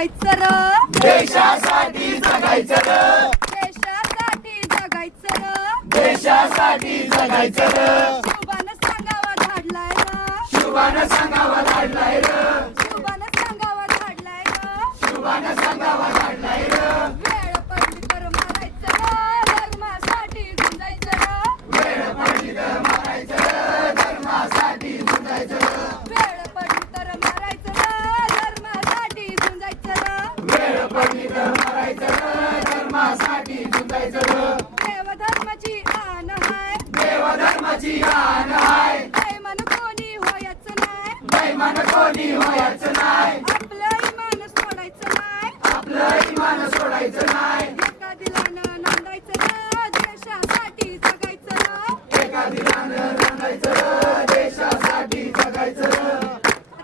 जगायचं र, देशासाठी जगायचं र, देशासाठी जगायचं र, देशासाठी जगायचं र, शुभानं सांगावा धाडलाय र, शुभानं सांगावा धाडलाय र, शुभानं सांगावा धाडलाय र, शुभानं सांगावा धाडलाय र, वेळ पडली तर मारायचं र, धर्मासाठी झुंजायचं र, वेळ पडली तर मारायचं र, धर्मासाठी झुंजायचं र, वेळ पडली तर मारायचं र, धर्मासाठी झुंजायचं र, वेळ पडली तर मारायचं र, धर्मासाठी झुंजायचं र, देवधर्माची आण हाय, देवधर्माची आण हाय, बैमान कोणी होयाचं नाय, बैमान कोणी व्हायचं नाही, आपलं इमान सोडायचं नाय, आपलं इमान सोडायचं नाही, एका दिलानं नांदायचं र, देशासाठी जगायचं र, एका दिलानं नांदायचं र, देशासाठी जगायचं र,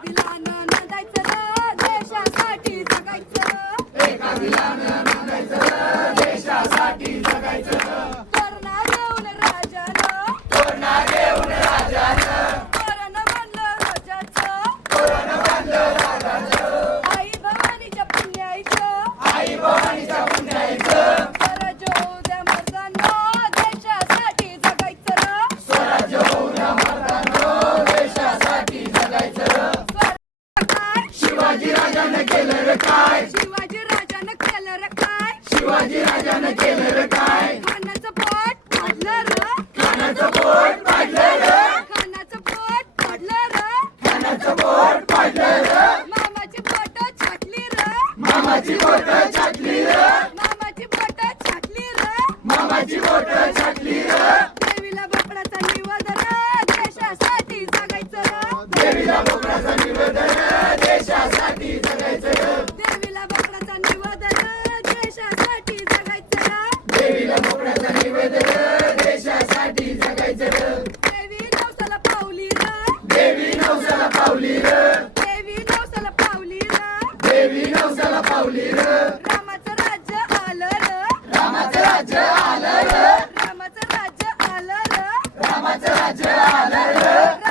दिलानं नांदायचं र, देशासाठी जगायचं र, एका दिलानं नांदायचं र, देशासाठी जगायचं र, तोरणा घेऊन राजानं, तोरणा घेऊन राजानं, तोरण बांधलं रोजाचं, तोरण बांधलं राजाचं, आई भवानीच्या पुण्याईचं, आई भवानीच्या पुण्याईचं, स्वराज्य होऊ द्या मर्दांनो, देशासाठी जगायचं र, स्वराज्य होऊ द्या मर्दांनो, देशासाठी जगायचं र, काय शिवाजी राजानं केलं रे काय, शिवाजी राजानं केलं र काय, शिवाजी राजानं केलं रे काय, खानाचं पोट फाडलं र, खानाचं पोट पाडलं र, खानाचं पोट फाडलं र, खानाचं पोट पाडलं र, मामाची बोट छाटली र, मामाची बोट छाटली र, मामाची बोट छाटली र, मामाची बोट छाटली र, देवीला बोकडाचा निवद र, देशासाठी जगायचं र, देवीला बोकडाचा निवेदन देशासाठी जगायचं र, देवीला बोकडाचा निवद र, देशासाठी जगायचं र, देवीला बोकडाचा निवेदन देशासाठी जगायचं र, देवी नवसाला पावली र, देवी नवसाला पावली र, देवी नवसाला पावली र, देवी नवसाला पावली र, रामाचं राज्य आलं र, रामाचं राज्य आलं र, रामाचं राज्य आलं र, रामाचं राज्य आलं र,